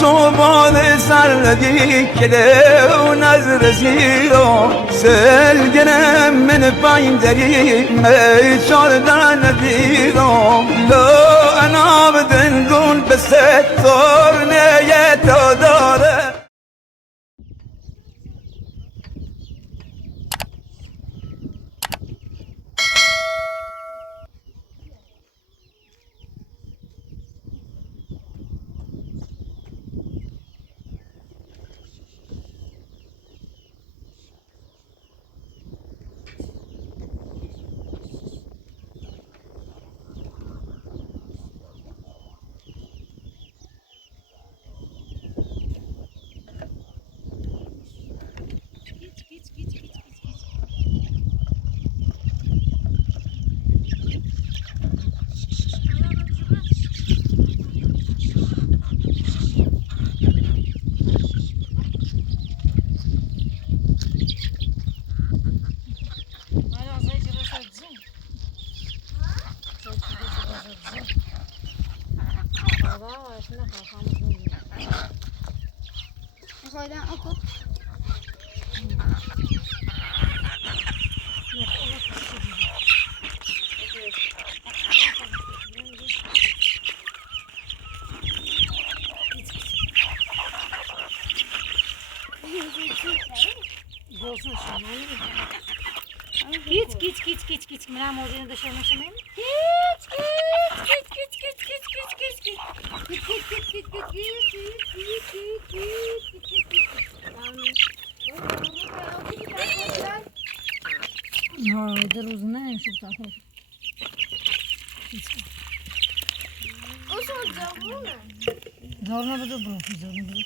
تو باد سردی کده و نظر زیرو سلگنم من پایم دری چاردن ندیرو لو انا بدنگون بس تورنه تو داره میخوایدن اکو Kiç من موجودی داشتم میشم ها در روز نه نمیشه بتاخر اوشو جوونه زارنا بده بروفی زارنا بده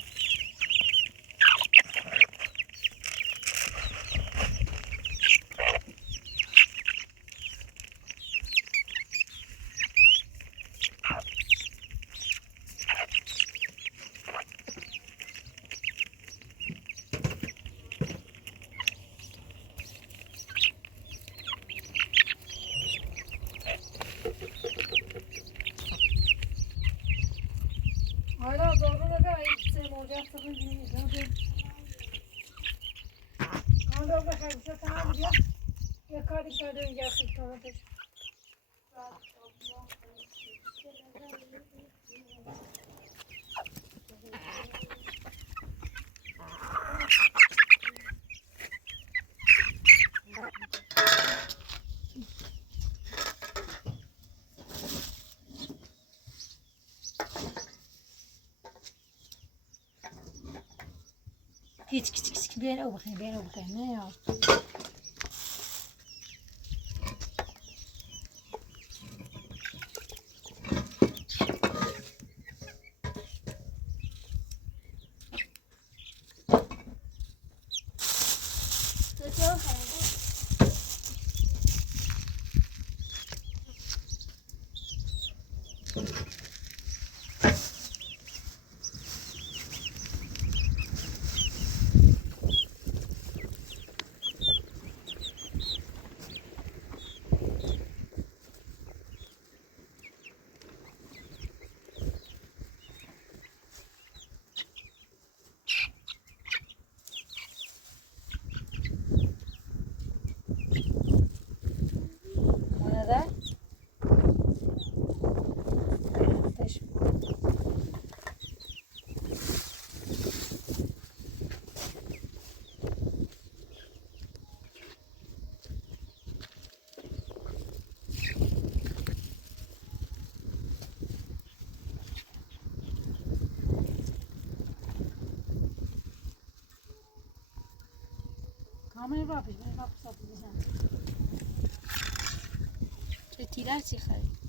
Hala zorlu da bir şey olacak tabii ki. Kanka da kayıpsa sana gidiyor. Ya kardeşler de yakın sana da. Hiç bir yere bakayım ne ya. Kamerayı bakış, beni bak satacağım. تیره چی خرید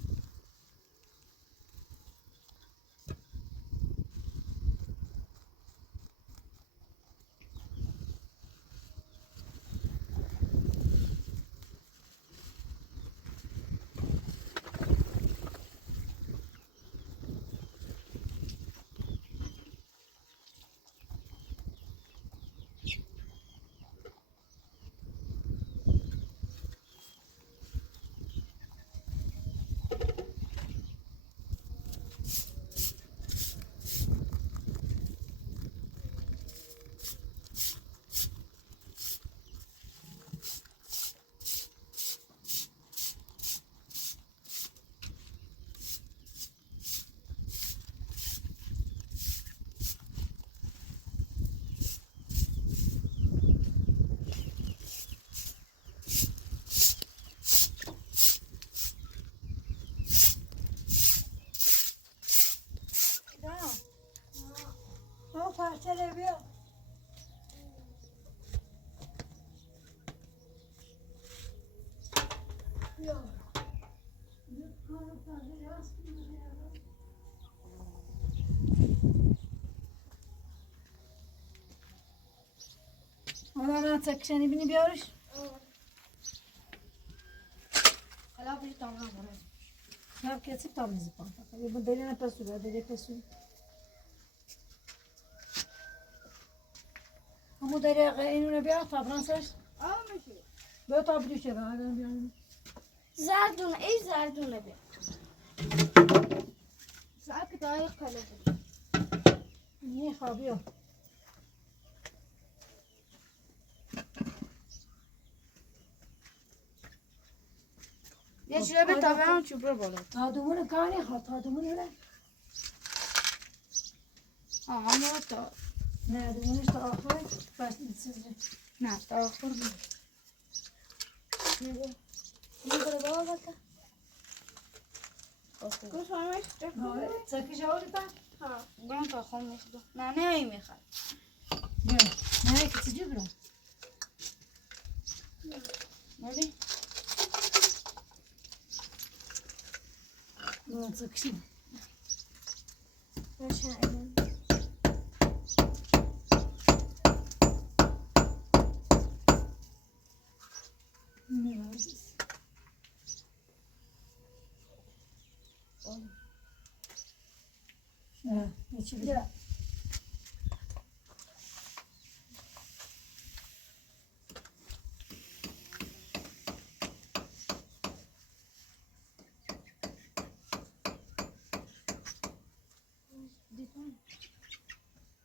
Ona çekişeni bini biyoruz. حالا بری تمام کنه. Ne kesip tam bizi panta. Bu derine pesu, dere pesu. Ama dere اینو بیا تا فرانسش. میشه. بیا تا بریشه به الان بیارم. زردونه ای زردونه بیا. ساعت که دایق کله بود. نه خوابیو. یه چیزی به تابعان چوب رو بالا. تا دومون کاری خواهد تا دومون نه. همه تا نه دومونش تا آخر بس نیست. نه تا آخر بود. نه برو بالا بکن. گوش همش آره چکی جوری با. ها گران تا خون میخواد. نه ای میخواد. نه که چیزی برو. ببین. نه چکشی. باشه نه چی بیا.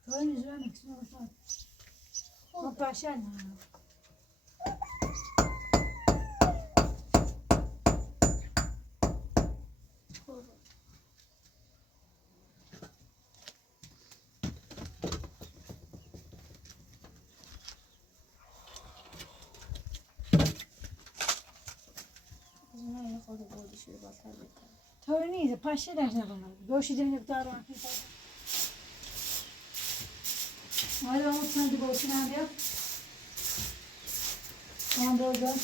تو اینجا نکسیم اصلا. ما پاشن. طوری نیست پاشه در نکنم گوشیدن نکتارم حالا اون سندی باشنم بیا آن دوزن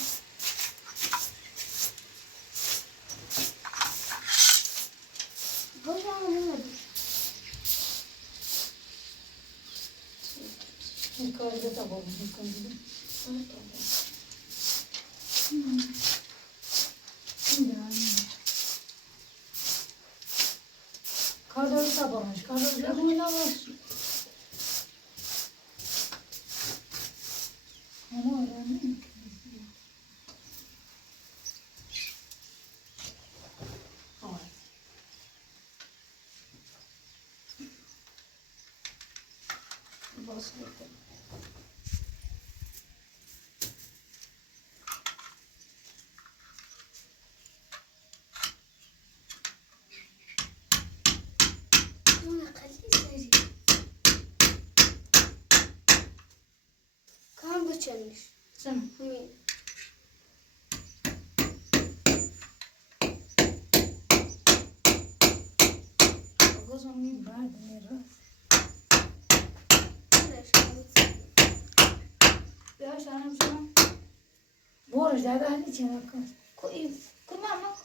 این کاری دو تا بابا میکنی کادر sabahmış, kادر yapıyorlar. Ama öğrendim. بچنش Sen. Ağzım iyi var dinleri. Ya şanım şanım. Bu arada da hadi çabuk. Koy. Kumama.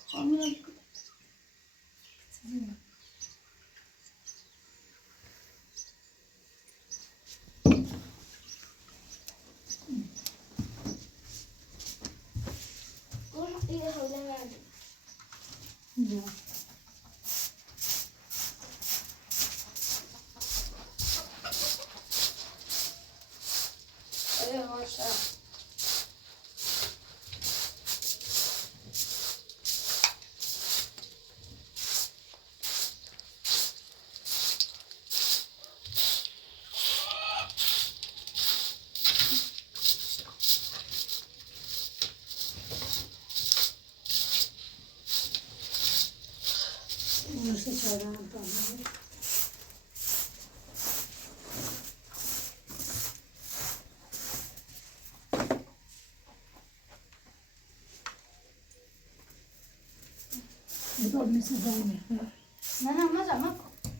Ya. Burası çaydan kalmadı. Bu da mesela daimi. نه مزه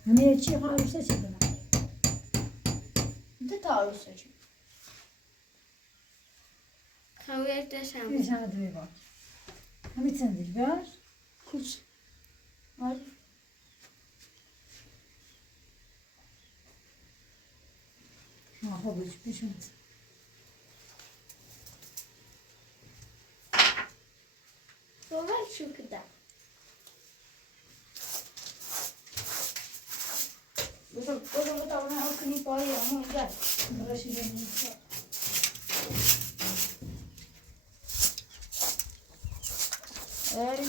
Hani çiğ haruse çektim. ده تعارض شد خویت داشتم Bir tane düğü var. همین تندیل بیار. کوچ. آره. آها بوش بیشوند. باور شو کدام. بذار تا من کنی پای همون جا. راشی بینی. آره.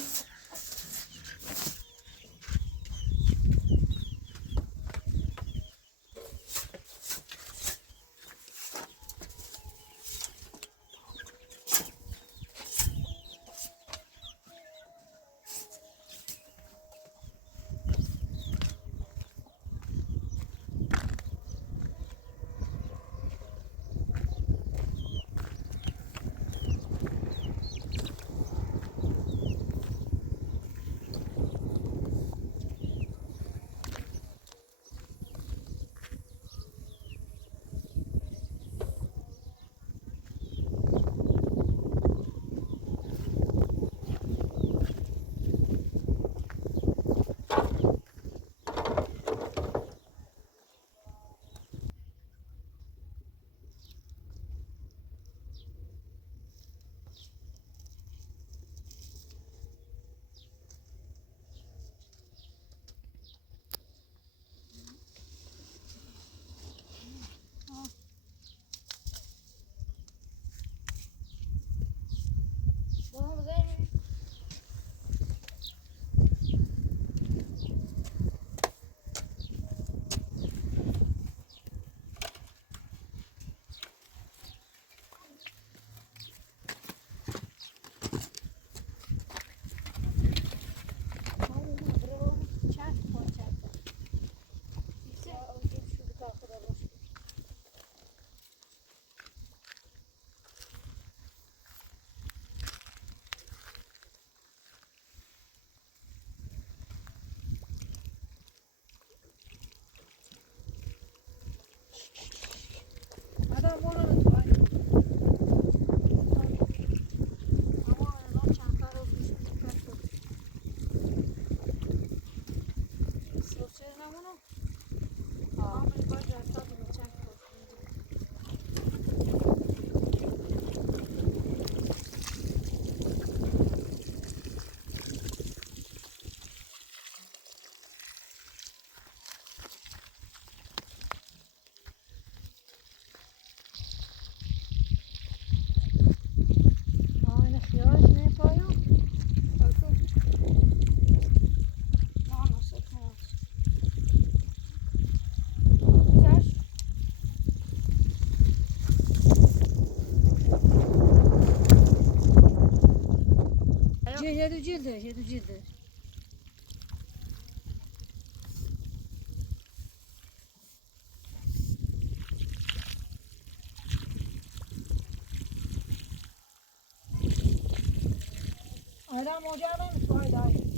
یه دو جلده. آره موجه هم تو های داری.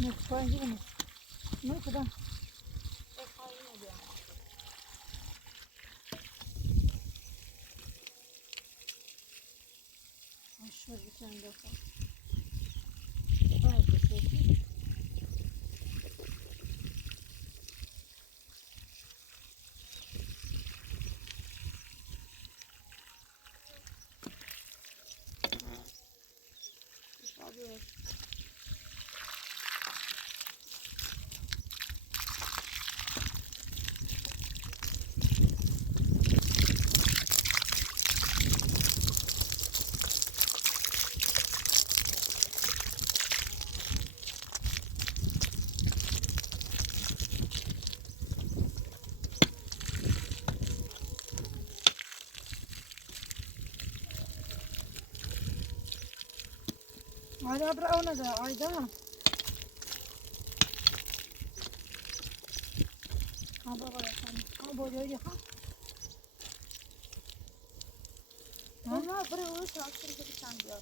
نه پایین نه نه کدام آشوار بکنم داخل باید بسیاری هذا برأونا ذا عايدان ها بابا يا خاني ها بابا يا خان ما برو شاكر كده كان بيا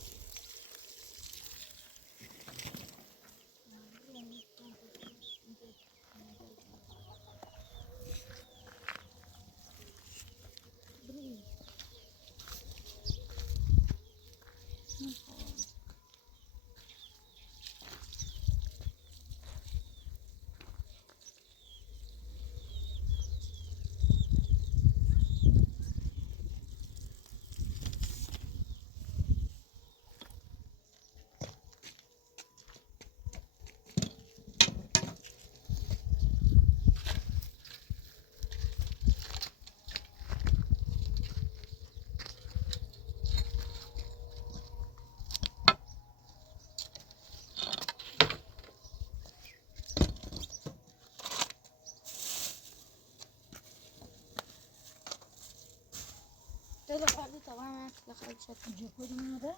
يلا بعد تمام دخلت شكل جاكوري من هذا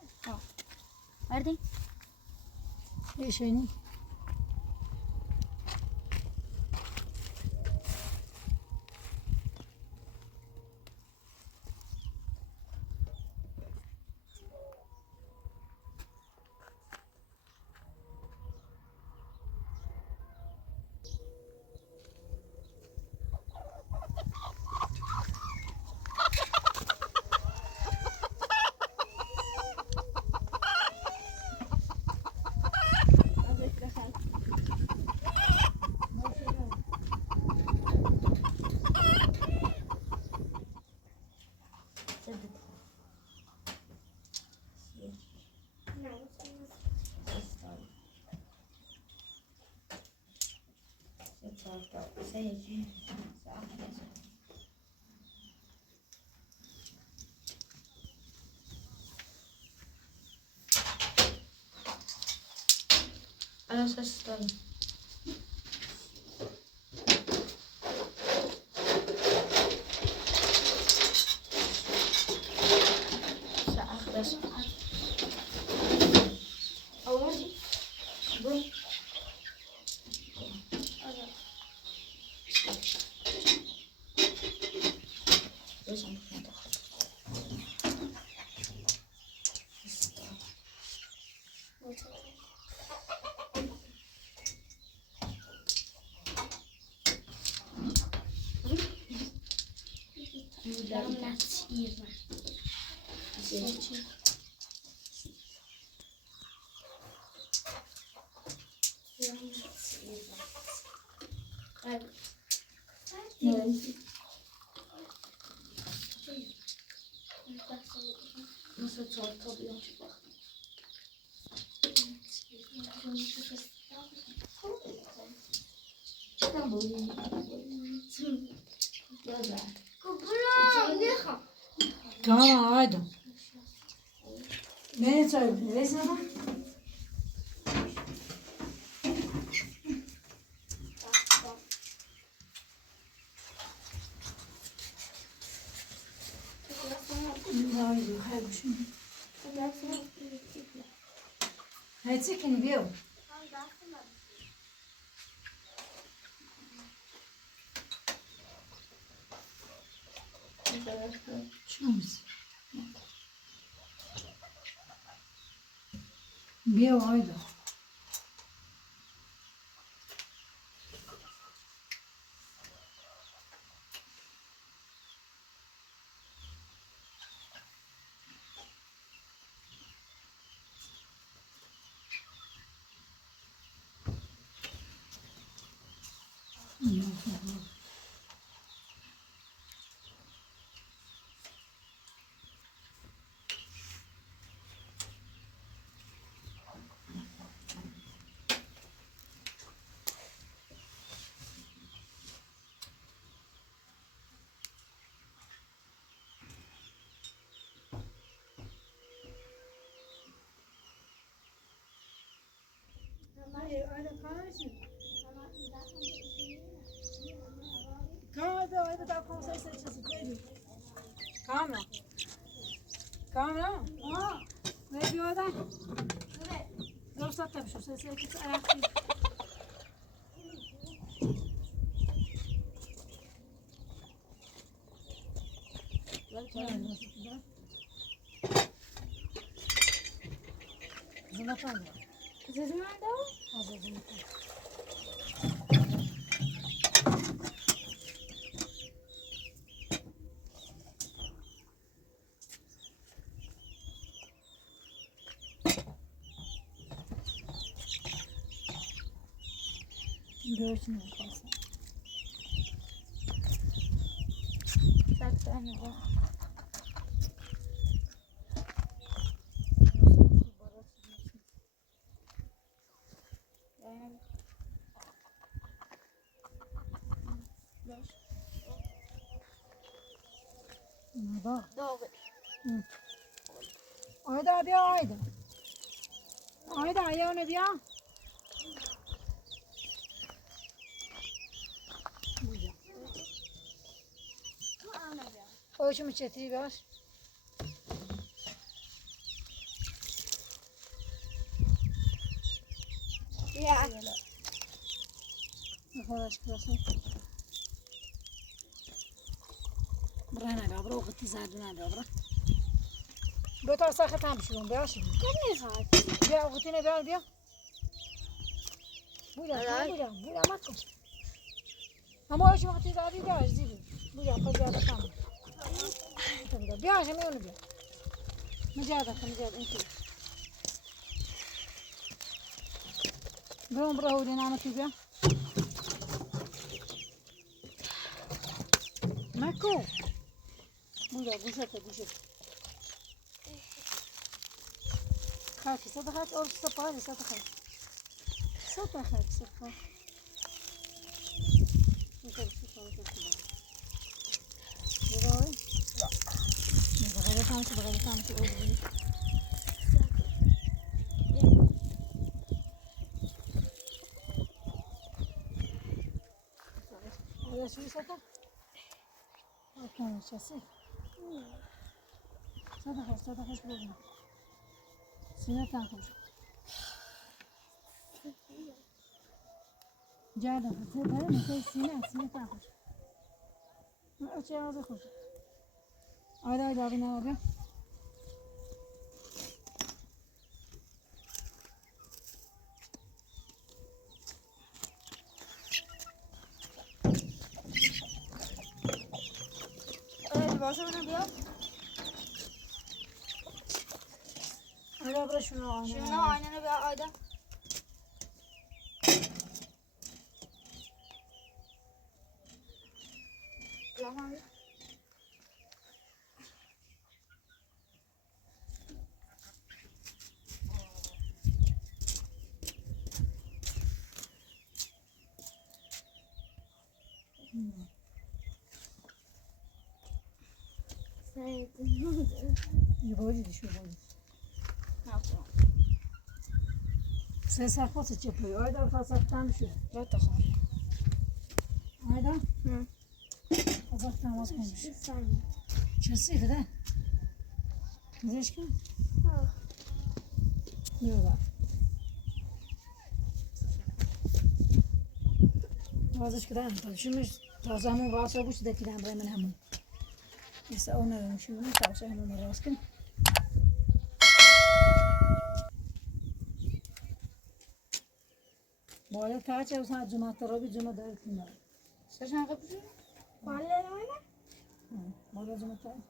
عردي ايش يعني على اساس طيب ساعة بس أول بروح تمام عادة. ليه طيب ليش هذا؟ هاتي كن بيو شمس بيو هيدا Calma, vai dar consciência disso, velho. Calma. Calma. Ne diyor adam? Evet. Dur tabii şu sesi ekip ayakta. Zınatan mı? Sizin nerede o? Hazır zınatan. Görsün kalsın. Tak tane de. Bak. Doğru. Ayda bir ayda. Ayda ayağını bir al. Hoşum çetiği var. Ya. Arkadaş burası. Buraya ne be? Buraya o kıtı zaten ne be? Bu tarz sakın tam bir şey oldu. Ya şimdi. Ne saat? Ya o kıtı ne be? Ya. Bu ya. Evet. Bu ya. Bu ya. Bak. Ama hoşum kıtı zaten ya. Zibi. Bu ya. Kocaman tamam. Tabii. Bir akşam onu bir. Mücadele. İnti. Buraya buraya öyle anlatıyor ya. Mako. Burada bu şaka. Kalk sadaka orası sapar sadaka. Sadaka. Yukarı sapar. Buraya. Bagaya tam oldu. Ya şu sadaka. Bakın şası. Sadaka problem. Sine takmış. Cada, sen sine takmış. Açığa bakın. Ayda abi ne abi? Evet, başa ne diyor? Ayda bırak şunu aynen. Şuna aynen bir ayda. Yaman. Yuvarı düşüyor böyle. Ne yaptın? Sen sarkması yapıyor. Ayda fasattan düşüyor. Evet, tamam. Ayda. Hı. Fasattan vazgeçmiş. Sen. Çözseydi de. Güzel ki. Ha. Yok. بازش کردن تا شمش تازه همون واسه گوش دکیدم برای من همون مثل اون نمیشون تازه همون راست کن باید تا چه وقت جمعه ترابی جمعه دارد کنار سرشان قبضی؟ بالا نمونه؟ باید جمعه ترابی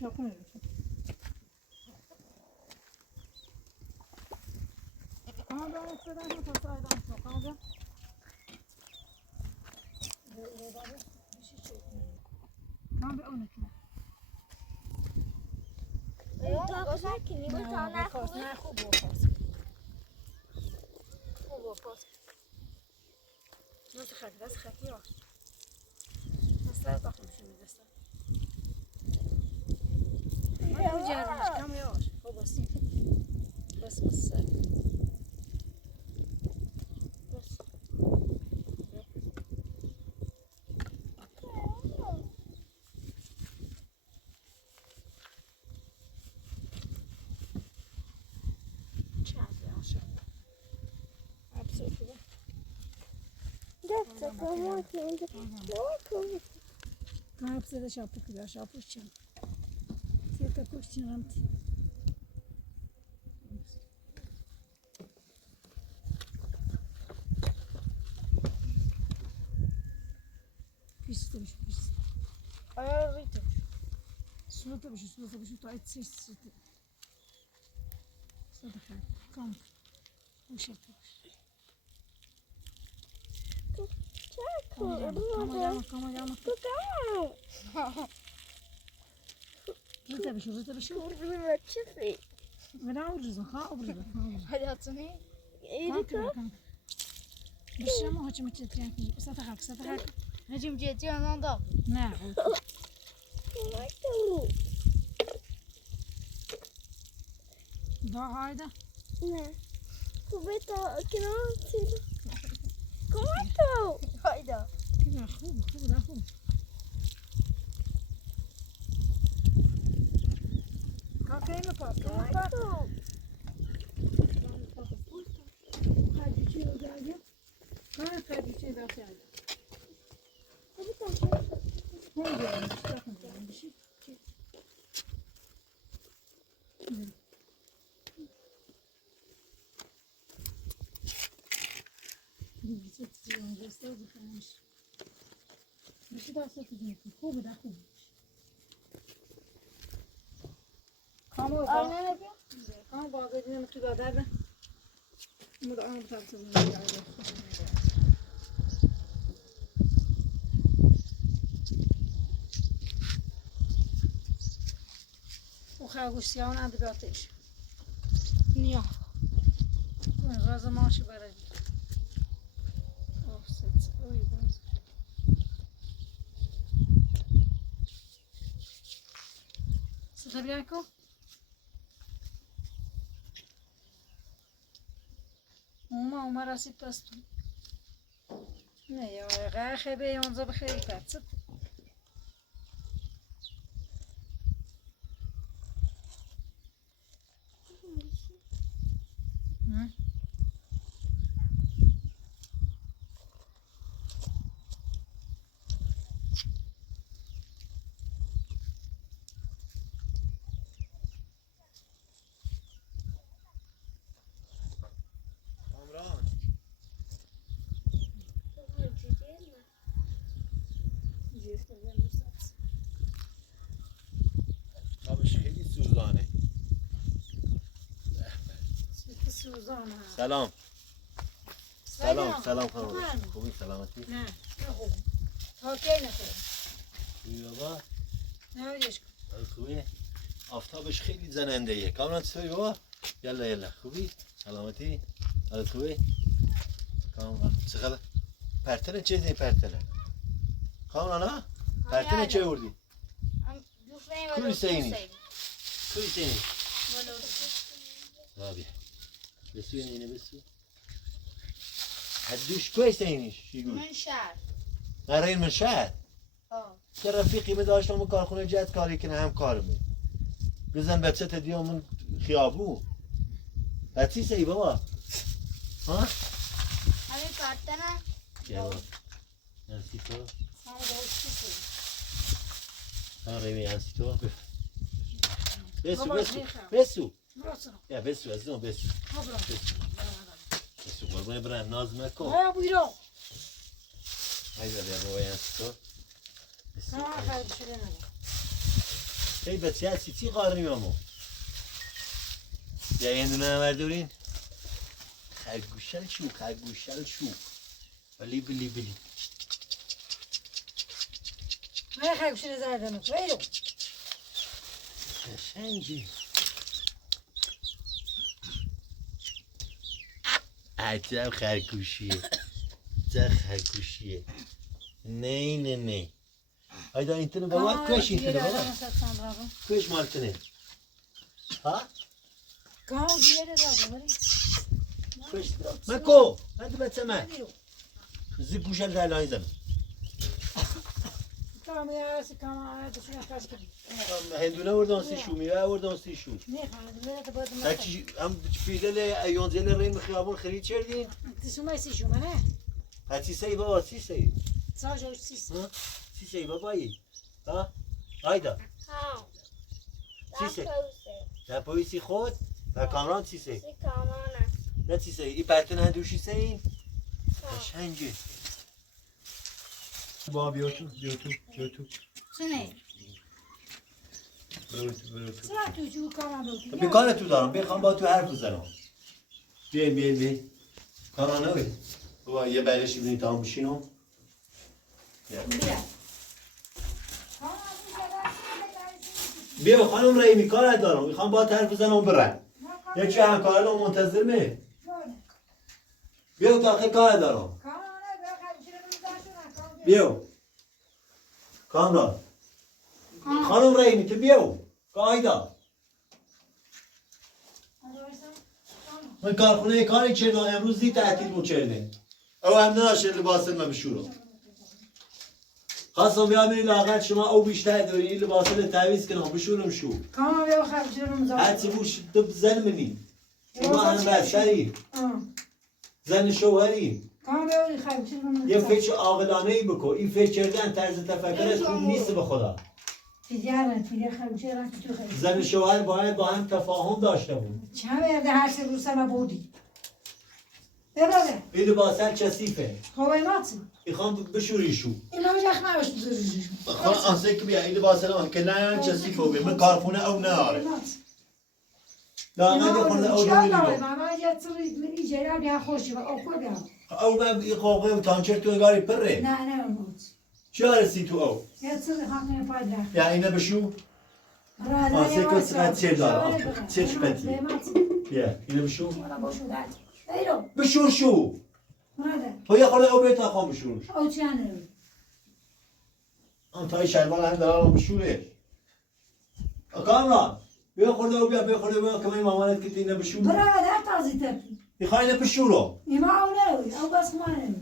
شاپونه آنجا افتادن تا سایدان شو آنجا من به اون کنم تا کنی بود تا نخوبه نه خوب بود خوب بود نوست خاکی دست خاکی ها دست تا خوب شده دست ما جارش کم یاش خوب است بس بس Hepsi de şapı kılar, şapı için. Siyata koşturan. Pis demiş, pis. Ayarlıydı. Sulu demiş, ta etsi. Sadaka, kan. Bu şekilde. Kama. Rıta bir şey. Veda vurursun, ha vurursun. Hadi atını. Kanka. Bir şey ama haçımı çetiren. Sataka. Necim ceti ondan da. Ne? Daha hayda. Ne? Kubeto, que no sirve. Kubeto. Hayda. Kılar, خوب. Kanka yine pat. Kubeto. Hadi çiğ geldi. Hadi çiğ daha geldi. Kubeto. Ne diyorsun? Bakın bir şey. Bir şey daha satacağım. خوب. Kamu Aynen yapıyor. Kamu bazı dinle mutlu kadar da. Bu da anı tartışılır yani. O خرگوشیان ادبیاتش. Niye? Razı maaşı verecek. Offset. Oy bazı. Sıkabiliyor mu? Uma راستی پستون نه یا غاخه به اونجا بخیری پست خوابش خیلی سوزانه. سلام خانم. خوبی سلامتی؟ نه خوب اوکی نخورم خوبی بابا؟ نه ویش خوبی؟ آفتابش خیلی زننده ایه. کامران چطوری بابا؟ یلا خوبی؟ سلامتی؟ حالت خوبی؟ کامران چه خبر؟ پرتنه چه زنی پرتنه؟ کامران ها؟ پرتنه چه وردی؟ کوی سینی کوی سینی رابی بسو اینه بسو هدوش کوی سینیش شیگو من شهر نرین من شهر که رفیقی می داشتم کارخونه جد کاری کنه هم کارمه بزن بچت دیامون خیابون بچی سی بابا ها همین کارتنه یا انسی تو روی انسی تو بسو یا بسو از اون بسو قربونه برن ناز مکن ها بویرو هایده بیا بابا انسی تو ها خیلی شده نگه ای بچه هستی چی قارنی مامو یا این دونه نمردورین خرگوشل شو بلی بلی بلی من خیلی شده زردنو بویرو قشنگی عجب خرگوشیه نه هایدا اینتنه بابا کش اینتنه بابا کش مالتنه ها کام دیگه داره کش مکو هدی بچه من زی پوشل در لای زمین کام یاسی کام دشمن کاش کنی هندونه وردان سی شو میوه وردان سی شو نه خانم تو باید هرچی هم پیلل ایونزل رین خیابون خرید چردین تسمع سی شو منه هرچی سی بابا سی ساجو سیس سی بابایی ها هایدا ها سی دکتر در پویسی خود و کامران سی کامانه نه سی این پرتن هندوشی سی قشنگه با بیا تو سنه برو ساعت تو جو کام رو بیکار تو دارم بخوام با تو حرف بزنم بیا کارا نوی بابا یه برشی بینی تمام بشینم بیا خانم رحیمی کار دارم میخوام با حرف بزنم برم یکی همکارانم منتظر می بیا داخل کار دارم بیا کامران خانم رحیمی تو بیا قایدا من کارخونه کاری چردم امروز دی تعطیل بود چرده او هم نداشت لباس من بشورم خواستم بیام این لاغت شما او بیشتر داری این لباس رو تعویض کنم بشورم شو کام بیا خرج رو مزاج هرچی بوش تو زن منی ما هم بستری زن شوهری کام بیا خرج رو یه فکر عاقلانه ای بکن این فکر کردن طرز تفکرت خوب نیست به خدا تجارت خرج رو تو خرج زن شوهر باید با هم تفاهم داشته بود چه مرده هر سه روز سنا بودی ببره این لباس کثیفه خوبه مات میخوام بشوری شو اینا جخ نباش بزرگش خان آنسه که بیا این لباس که نه کثیفه بگیر من کارخونه او ناره لاغت خونه او نمیدونم ماما یه سری منی جرا بیا خوشی و او خودم او من این قوقه و تانچر تو انگاری پره نه اونوت چی هرسی تو او یه سری خانه پادر یا اینه بشو آنسه که سقط چه دارم چه شپتی بیا اینه بشو بشور شو تو یه خورده او بیتا خوام بشور او چنه آن تای شلوار هم دارم بشوره کامران بیا خورده او بیا که من مامانت که اینه بشور برای در تازی تب میخوای اینه بشورو ایما او نروی او بس ما نروی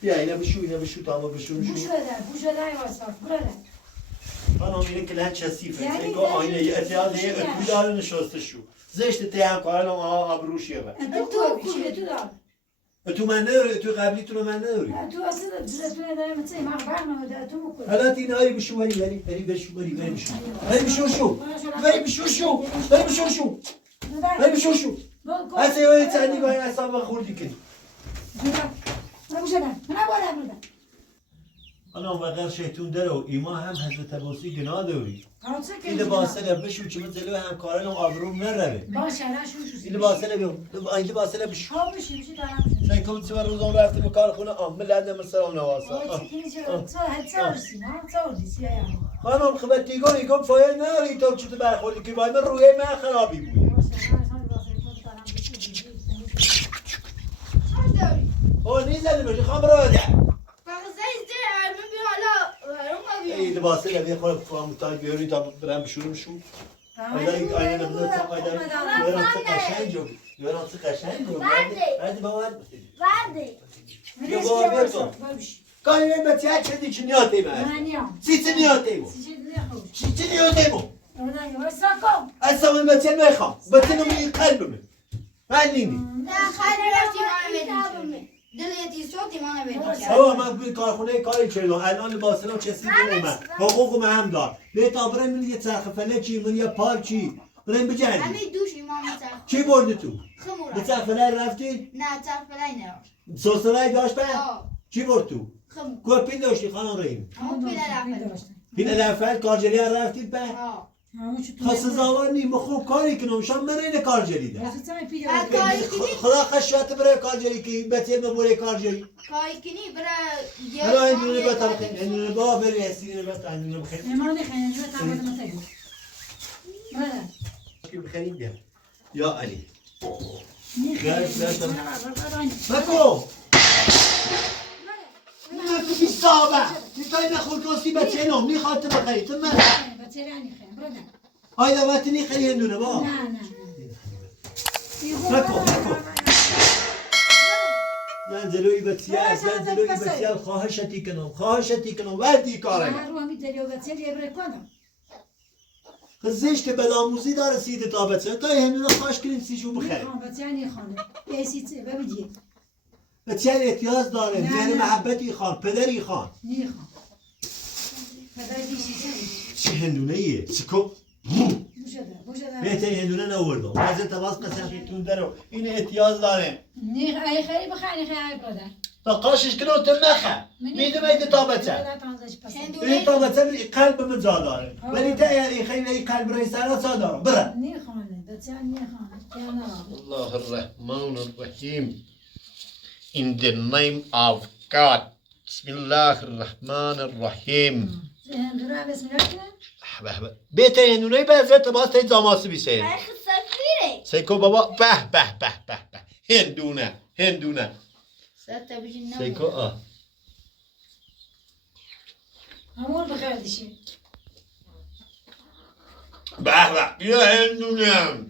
بیا اینه بشور تا ما بشور بوش بده واسفاق برای خانم اینه که لحن چسیفه یعنی اینگاه آینه یه اتیاد یه اتوی داره نشسته شو زشت تی هم کارن آبروشیه با تو کوله تو دار تو من نداری تو قبلی تو رو من نداری تو اصلا دلتونه داره مثل ما برنامه داره تو مکن حالا تی نهاری بشو بری بشور شو هسته یه چندی باید اصلا خوردی کنی خانم وقت شیطون داره و ایما هم حضرت عباسی گناه داری این لباسه بشو چه من جلو همکاران آبروم نروه این لباسه بشو sen komut var o zaman verdim bu karxona ammelerle mesela ne varsa. خانم خبر دیگه یکم فایل نداری تو چطور برخوردی که باید من روی من خرابی بود. او نیزدی بشه خواهم برای ده. ای لباسه لبی خود فراموتای بیاری تا برم بشورم شو آیدا آیدا نبض تا آیدا یارم چه قشنگه یارم چه قشنگه بعد باور Vardı. یا باور تو کاری بچه چه دی چنیاتی من سی چنیاتی مو سی چنیاتی مو اصلا من بچه میخوام بچه نمی قلبم من نینی دلیتی صوتی منو بگیر. آقا من توی کارخونه کاری کردم الان لباسم چسیده اومد حقوقم هم دار به تا برم من یه چرخ فلکی من یه پارچی برم بجنگی همه دوش ایمان میترخ. چی بردی تو؟ خمورا. به چرخ فلک رفتی؟ نه چرخ فلای نه. سوسرای داشت به؟ چی برد تو؟ خمور. کوپین داشتی خانم ریم همون پیله رفت. پین الافل کارجری ها رفتید به؟ ها. خاص زاور نیم خوب کاری کنم شام من اینه کارجری ده کاری کنی. خدا خشوات برای کارجری کی بچه مبوره کارجری کاری کنی برای. حالا این دونه بتا بخیر این دونه با بری هستین بتا این دونه بخیر کی بخیرین بیا یا علی مکو مکو بی صابه نیتای نخور کسی بچه نام نیخواد تو بخیری تو من آیدا وقتی نیخری هندونه با مکو من جلوی بچه خواهشتی کنم وردی کاره زشت بدآموزی داره سیده تا بچه تا هندونه خواهش کنیم سیشو بخیریم بچه احتیاج داره زیر محبتی خان پدری خان چه هندونه ایه سکو بهتر هندونه نوردم بعضی تواز قسم تونده رو این احتیاج داره تا قاشش کنو تو مخه میدم ایده تا بچه این تا بچه قلب من جا داره ولی تا خیلی قلب رای سرا سا دارم بره الله الرحمن الرحیم In the name of God بسم الله الرحمن الرحیم بهتر هندونه به حضرت باز تا زاماسی بیسه سیکو بابا به به به به به هندونه سیکو آه همون بخیر دیشی به به بیا هندونه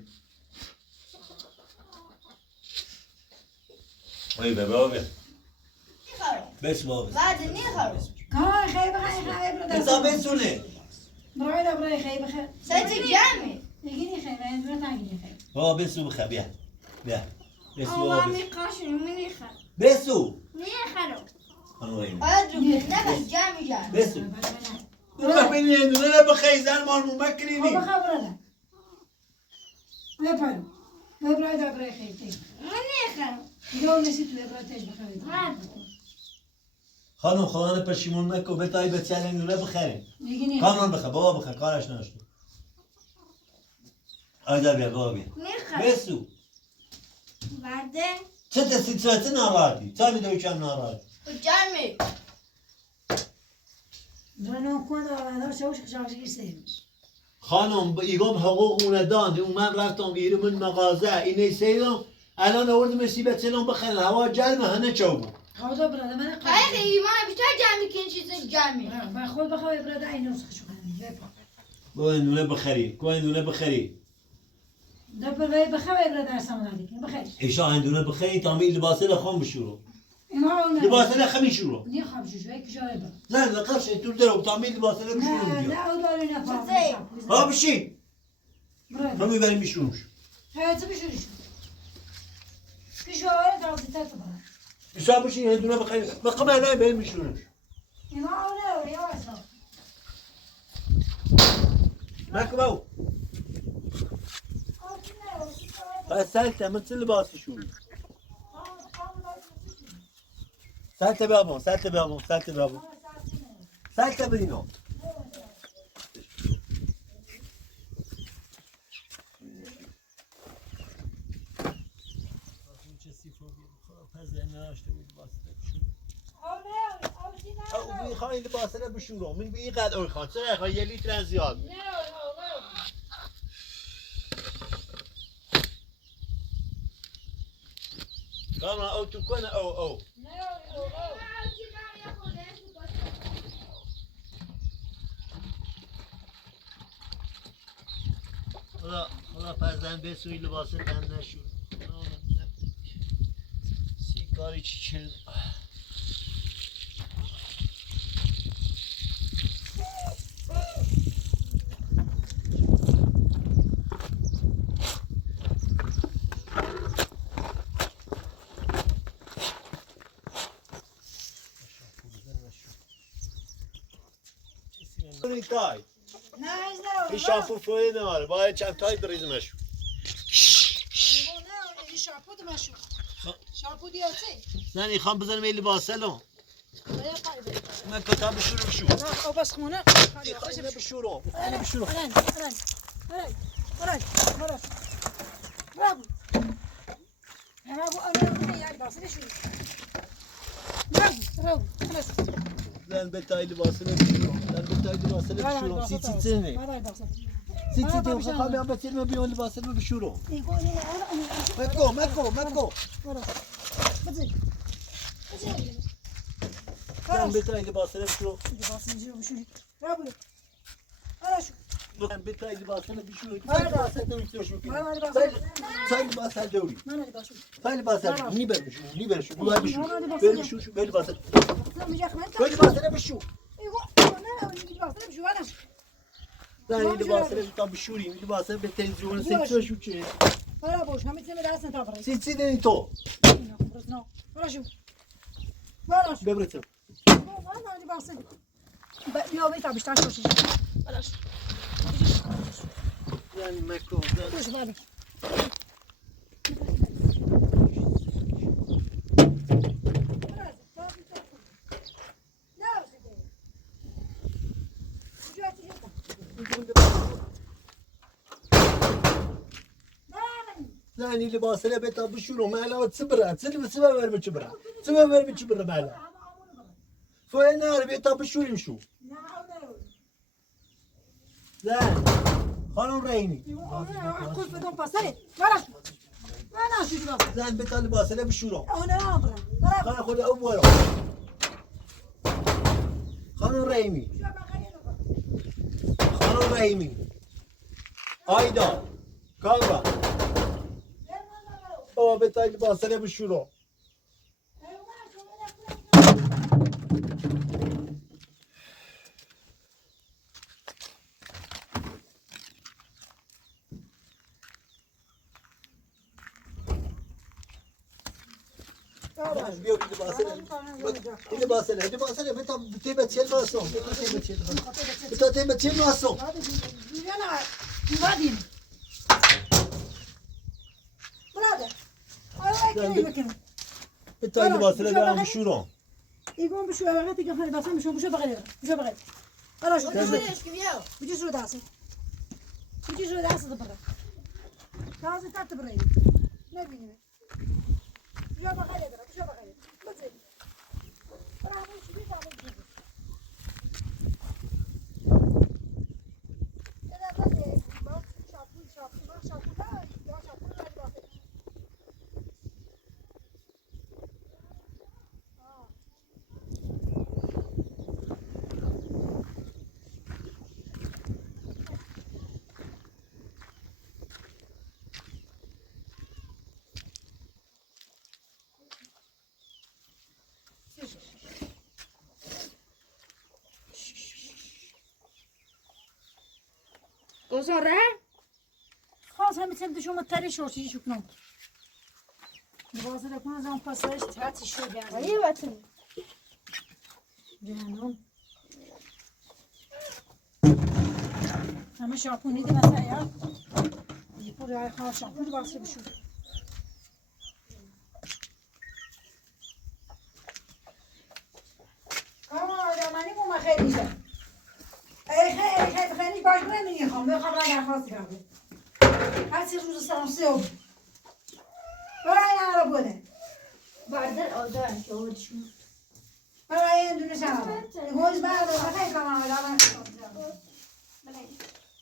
ای بابا بیا بس بابا بعد نیخارو. کار خیلی بخیر بسا بسونه برای خیلی بخیر سایت جمعی. نگینی خیلی هندونه تنگینی خیلی بابا بسو بخیر بیا بسو آه بابا من میقاشم میخرم. بسو میخرم. آنویم آیا جو نه جمعی. بسو بابا بینی هندونه رو بخیر زن مارمون مکنینی بخیر برادر بپایو برای خیلی من نیخرم. یه نسی توی برای تیج بخیر خانم خدا پشیمون مکو بتای بچه هندونه بخیریم نگینی کامران بخیر بابا بخیر کارش نشتو آیدا بیا بابا بیا میخرم. بسو بعده. چه دستی چه ناراحتی چه میدوی چه ناراحتی جمعی. درنو کن آدم شوش خشاشی سیم خانم ایگم حقوق اون داند من رفتم بیرون من مغازه اینه سیدم الان آوردم مصیبت سلام بخیر هوا گرم هنه چوبو خدا برادر من خیلی ایمان بیشتر جمعی که این چیز جمعی. من خود بخوای برادر اینو سخشو کنم گوهندونه بخری دبر بخوای برادر سامانی بخیر ایشا هندونه بخری تا می لباسه لخوام بشورو اینا اون لباسه لخمی شورو نی خواب شو یک جای بر زن لقبش تو درو تا می لباسه لبشورو نه بیا نه اون داری نه ها بشی برادر ما میبریم میشورمش hayatı bir şey bir şu öyle kaldı tatlı bana. ایشا بشی هندونه بخری بقم نه بریم میشورمش İma öyle yavaş ol. مکو بس سلطه من چه لباسی شورو سلطه بیابون سلطه بدینو او میخوای لباسه رو بشورو من بی قد اوی خان چرا خواهی 1 لیتر زیاد کامران او تو کنه او زن بسوی لباس زن نشون سیگاری چی تای نه از نه این شامپو فوی ناره باید چند تای بریزمش نه این شامپو دمشو شامپو دیاتی زنی خواهم بزنم این لباسه لون باید قایبه من کتاب بشورم شو نه او بس خونه انا بشورو انا بشورو برای برابو برابو انا یاد باسه شو برابو خلاص زن بتای لباسه بشورو زن بتای لباسه بشورو سی سی سنه برای باسه سی سی دیو خواهم بیام بسیار بیام لباسه بشورو يقول لي متكو بزي زن بتای لباسه بشورو لباس نجيب وشو رابو انا شو زن بتای لباسه بشورو ما أنا لباسه دوری شو ما لباس سای لباسه دوری ما لباس سای لباسه نی برشو بلای بشو برشو شو لباسه لا مجي اخمن لباسه بشو يقول انا لباس شو انا زن لباسه تا بشوری لباسه به تلویزیون سکس شو چه ولا بوش هم تسمع درس انت بري سی دنی تو ولا شو ولا شو ببرتم ما لباس يا بيت ابي اشتاش وش ولا شو یعنی مکو وش بالي زنی لباسه به تا بشورو مالا صبره سبب ور بچبره سبب ور بچبره مالا فوی نار به تا بشوریم شو زن خانم رحیمی كل بدون بصري ولا شو انا شو جواب زن به تا لباسه بشورو انا امر خانم خود او برو خانم رحیمی خانم رحیمی آیدا کامران بابا به تا لباسه بشورو بیا لباسه به تا تیبه چل ماسون به تا تیبه چل ماسون انا بعدين برادر انا كده به تا لباسه دارم بشورو يقوم بشو وقت يقفل بس مش بغير خلاص شو بيجي شو داسه برا لازم تعتبر نبيني مش بغير بس برا مش بيجي وصل خلاص هم تبدو شو متري شو تيجي شو كنوم بازار كنا زمان باساش تاتي شو يعني ايوه تم جانون همه شامپونی ده مثلا یا یپور یا خواهد شامپون باسه بشو کاما آدمانی کما خیلی شد خیلی باش نمیخوام بخوام را درخواست کرده هرچی روز سانسه رو برای این رو بوده بعدين أودان شو شو برای این دونه شما گوز بعد رو خیلی کما آدم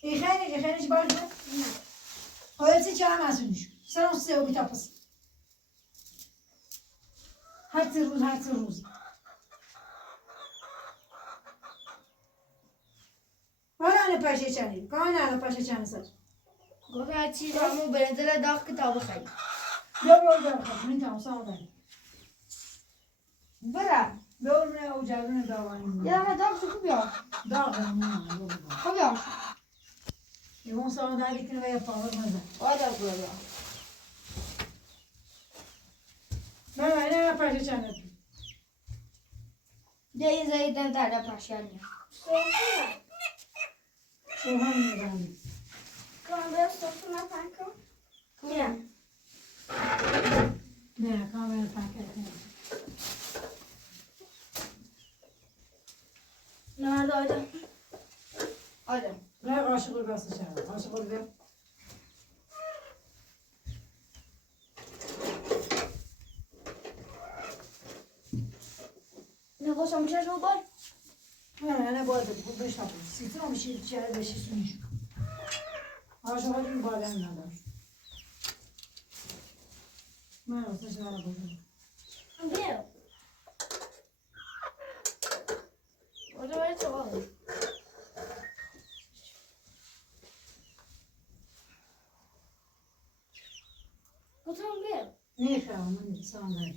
خیلی باش نه هایتی چه هم ازونش سانسه رو بیتاپس هرچی روز کانال پاشه چنی سر گفتم چی همون برنزل داغ کتاب خیلی بیا برو خب من تمام ساده برم بیا من او جارون داوانی یه همه داغ تو بیا داغ نه خب بیا یه اون ساده دیگه که پاور مزه آدم بیا نه پاشه چند یه زیدن در پاشنی شوهر میگم کامل صفحه نپاکم. کجا نه کامل پاکت نه نه آدم آدم نه عاشق بس شد عاشق بیا نگوشم چه رو بار نه باید بشتم سیترون میشه چهره بشی سونیش عاشق این بالا ندارم من واسه شما بودم بیا. آدم باید تو آدم گفتم بیا. میخوام من ساده